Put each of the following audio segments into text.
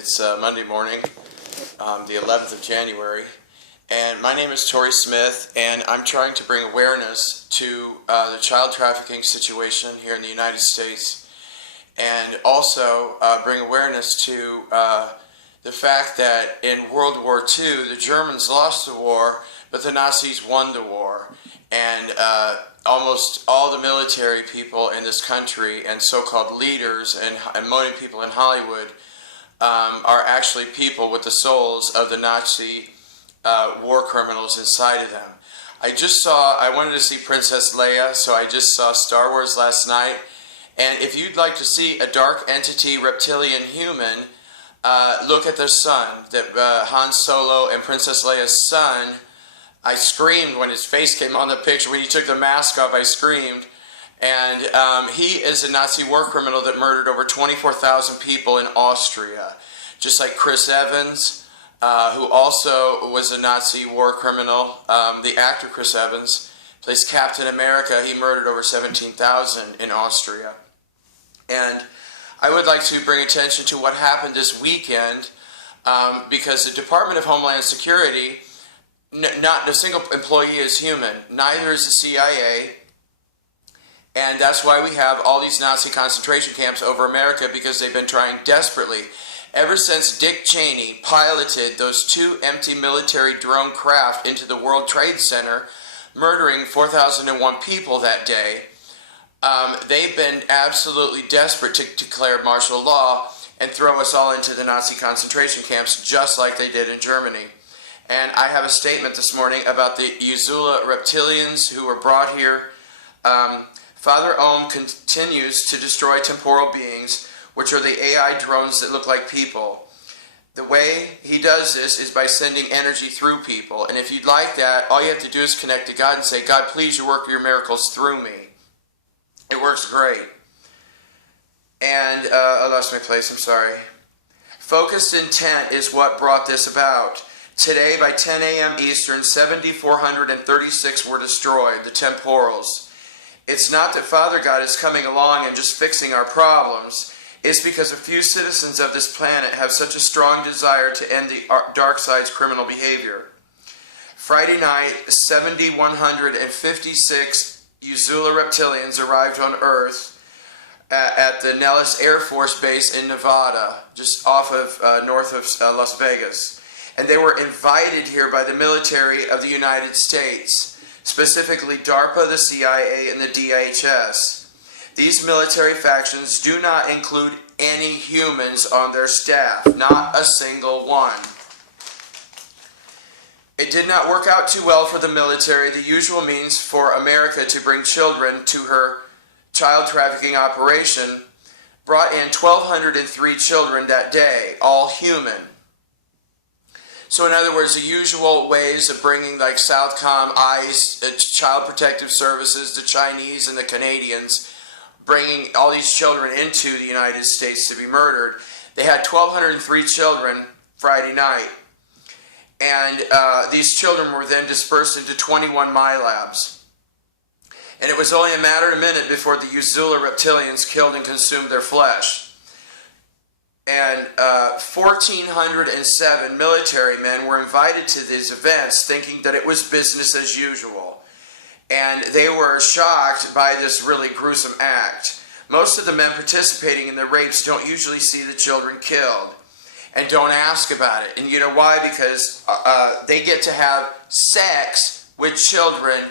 It's Monday morning, the 11th of January, and my name is Tori Smith, and I'm trying to bring awareness to the child trafficking situation here in the United States, and also bring awareness to the fact that in World War II, the Germans lost the war, but the Nazis won the war, and almost all the military people in this country and so-called leaders and money people in Hollywood are actually people with the souls of the Nazi war criminals inside of them. I wanted to see Princess Leia, so I just saw Star Wars last night. And if you'd like to see a dark entity, reptilian human, look at their son, Han Solo and Princess Leia's son. I screamed when his face came on the picture. When he took the mask off, I screamed. And he is a Nazi war criminal that murdered over 24,000 people in Austria. Just like Chris Evans, who also was a Nazi war criminal. The actor Chris Evans plays Captain America. He murdered over 17,000 in Austria. And I would like to bring attention to what happened this weekend because the Department of Homeland Security, not a single employee is human. Neither is the CIA. And that's why we have all these Nazi concentration camps over America, because they've been trying desperately. Ever since Dick Cheney piloted those two empty military drone craft into the World Trade Center, murdering 4,001 people that day, they've been absolutely desperate to declare martial law and throw us all into the Nazi concentration camps, just like they did in Germany. And I have a statement this morning about the UXLA reptilians who were brought here. Father Ohm continues to destroy temporal beings, which are the AI drones that look like people. The way he does this is by sending energy through people. And if you'd like that, all you have to do is connect to God and say, God, please work your miracles through me. It works great. And I lost my place, I'm sorry. Focused intent is what brought this about. Today, by 10 a.m. Eastern, 7,436 were destroyed, the temporals. It's not that Father God is coming along and just fixing our problems. It's because a few citizens of this planet have such a strong desire to end the dark side's criminal behavior. Friday night, 7,156 UXLA reptilians arrived on Earth at the Nellis Air Force Base in Nevada, just off of north of Las Vegas. And they were invited here by the military of the United States, specifically DARPA, the CIA, and the DHS. These military factions do not include any humans on their staff, not a single one. It did not work out too well for the military. The usual means for America to bring children to her child trafficking operation brought in 1,203 children that day, all human. So in other words, the usual ways of bringing, like Southcom, ICE, Child Protective Services, the Chinese and the Canadians, bringing all these children into the United States to be murdered. They had 1,203 children Friday night. And these children were then dispersed into 21 MyLabs. And it was only a matter of a minute before the UXLA reptilians killed and consumed their flesh. And 1,407 military men were invited to these events thinking that it was business as usual. And they were shocked by this really gruesome act. Most of the men participating in the rapes don't usually see the children killed and don't ask about it. And you know why? Because they get to have sex with children,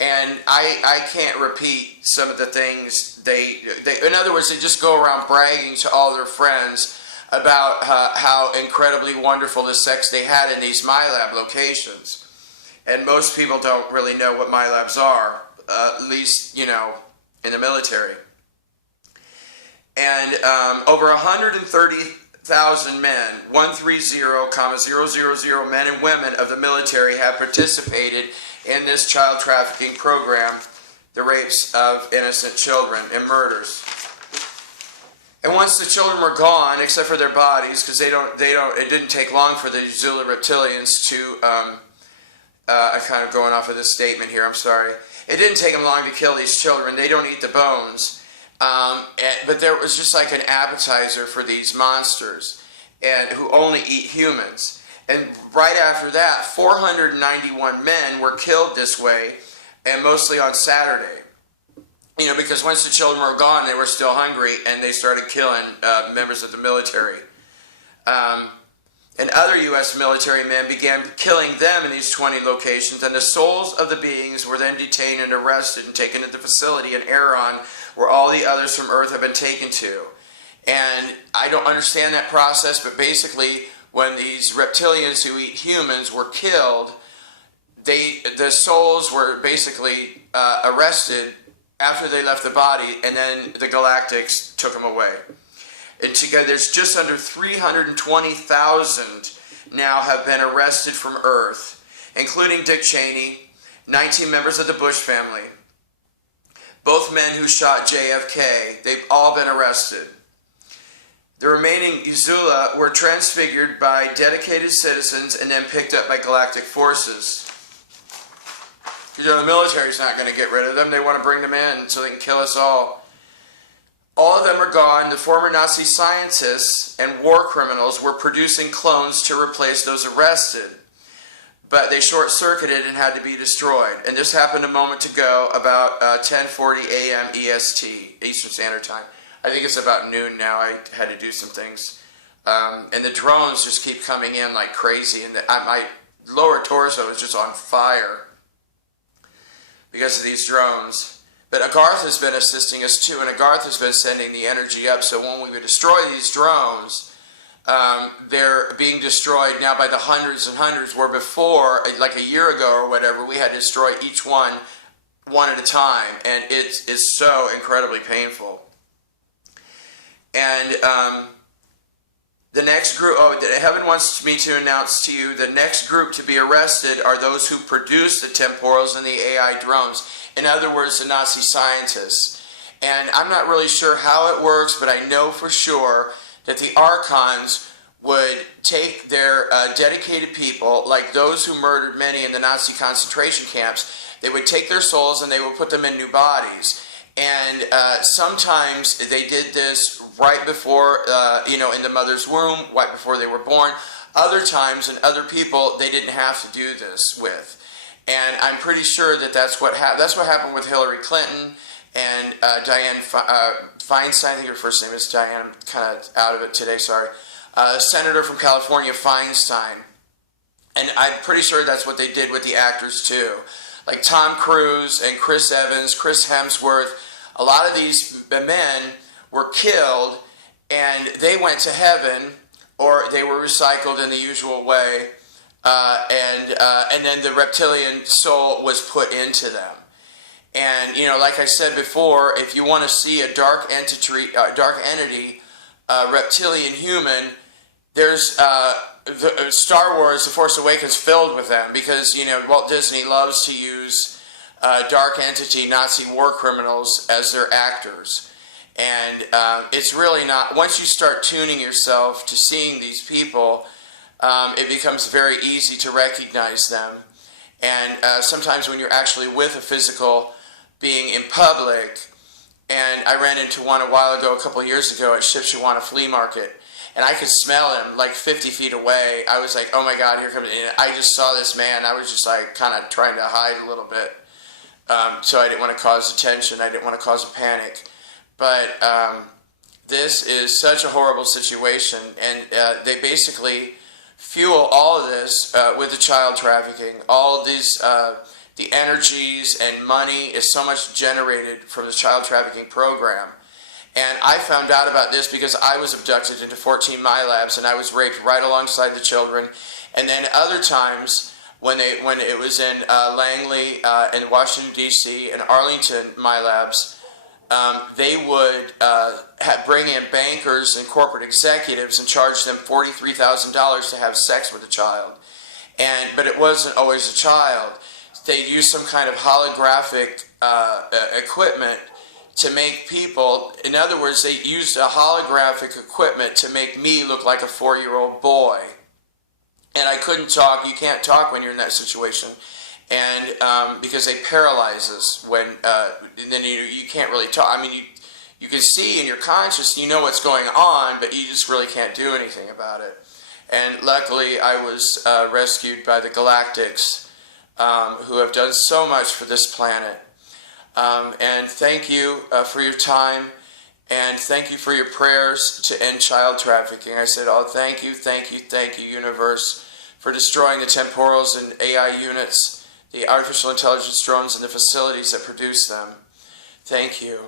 and I can't repeat some of the things they in other words, they just go around bragging to all their friends about how incredibly wonderful the sex they had in these MyLab locations. And most people don't really know what MyLabs are, at least, you know, in the military. And over 130,000 men, 130,000 men and women of the military have participated in this child trafficking program, the rapes of innocent children and murders. And once the children were gone, except for their bodies, because it didn't take long for the UXLA reptilians to, I'm kind of going off of this statement here, I'm sorry. It didn't take them long to kill these children. They don't eat the bones. But there was just like an appetizer for these monsters. and who only eat humans. And right after that, 491 men were killed this way, and mostly on Saturday. You know, because once the children were gone, they were still hungry, and they started killing members of the military. And other U.S. military men began killing them in these 20 locations, and the souls of the beings were then detained and arrested and taken to the facility in Aeron, where all the others from Earth have been taken to. And I don't understand that process, but basically, when these reptilians who eat humans were killed, the souls were basically arrested after they left the body, and then the Galactics took them away. And together, there's just under 320,000 now have been arrested from Earth, including Dick Cheney, 19 members of the Bush family, both men who shot JFK. They've all been arrested. The remaining UXLA were transfigured by dedicated citizens and then picked up by galactic forces. You know, the military's not going to get rid of them. They want to bring them in so they can kill us all. All of them are gone. The former Nazi scientists and war criminals were producing clones to replace those arrested. But they short-circuited and had to be destroyed. And this happened a moment ago, about 10:40 a.m. EST, Eastern Standard Time. I think it's about noon now. I had to do some things. And the drones just keep coming in like crazy. And my lower torso is just on fire because of these drones. But Agarth has been assisting us too, and Agarth has been sending the energy up. So when we would destroy these drones, they're being destroyed now by the hundreds and hundreds, where before, like a year ago or whatever, we had to destroy each one at a time. And it is so incredibly painful. And the next group, Heaven wants me to announce to you, the next group to be arrested are those who produce the Temporals and the AI Drones. In other words, the Nazi scientists. And I'm not really sure how it works, but I know for sure that the Archons would take their dedicated people, like those who murdered many in the Nazi concentration camps, they would take their souls and they would put them in new bodies. And sometimes they did this right before, in the mother's womb, right before they were born. Other times, and other people, they didn't have to do this with. And I'm pretty sure that that's what happened with Hillary Clinton and Dianne Feinstein. I think her first name is Diane. I'm kind of out of it today, sorry. Senator from California, Feinstein. And I'm pretty sure that's what they did with the actors too. Like Tom Cruise and Chris Evans, Chris Hemsworth. A lot of these men were killed and they went to heaven, or they were recycled in the usual way. And then the reptilian soul was put into them. And, like I said before, if you want to see a dark entity, reptilian human, there's Star Wars, The Force Awakens, filled with them, because, Walt Disney loves to use dark entity Nazi war criminals as their actors. And it's really not, once you start tuning yourself to seeing these people, it becomes very easy to recognize them. And sometimes when you're actually with a physical being in public, and I ran into one a while ago, a couple of years ago at Shipshewana Flea Market, and I could smell him like 50 feet away. I was like, oh my God, here comes, and I just saw this man. I was just like kind of trying to hide a little bit. So I didn't want to cause attention. I didn't want to cause a panic. But this is such a horrible situation, and they basically fuel all of this with the child trafficking. All of these, the energies and money is so much generated from the child trafficking program. And I found out about this because I was abducted into 14 My Labs, and I was raped right alongside the children. And then other times when it was in Langley, in Washington D.C., and Arlington My Labs, they would bring in bankers and corporate executives and charge them $43,000 to have sex with a child. But it wasn't always a child. They used some kind of holographic equipment to make people, in other words, they used a holographic equipment to make me look like a 4-year-old boy. And I couldn't talk. You can't talk when you're in that situation. And because they paralyze us when, and then you can't really talk. I mean, you can see in your conscious, you know what's going on, but you just really can't do anything about it. And luckily, I was rescued by the Galactics, who have done so much for this planet. And thank you for your time, and thank you for your prayers to end child trafficking. I said, oh, thank you, universe, for destroying the temporals and AI units, the artificial intelligence drones, and the facilities that produce them. Thank you.